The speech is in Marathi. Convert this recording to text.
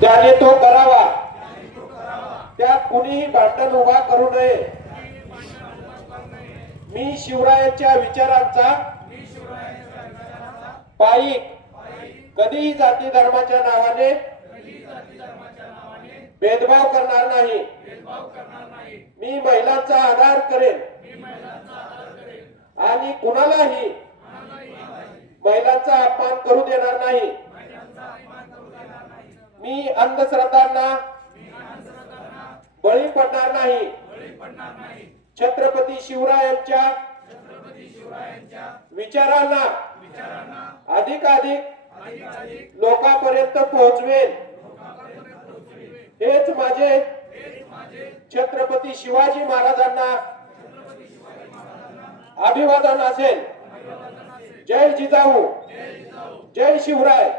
त्याने तो करावा, त्यात कुणीही भांडण उभा करू नये. मी शिवरायांच्या विचारांचा पायीक कधीही जाती धर्माच्या नावाने भेदभाव करणार नाही. मी महिलांचा आदर करेन आणि कुणालाही महिलांचा अपमान करू देणार नाही. मी अंधश्रद्धांना बळी पडणार नाही. छत्रपती शिवरायांच्या विचारांना अधिकाधिक लोकांपर्यंत पोहोचवेन. हेच माझे छत्रपती शिवाजी महाराजांना अभिवादन असेल. जय जिजाऊ, जय शिवराय.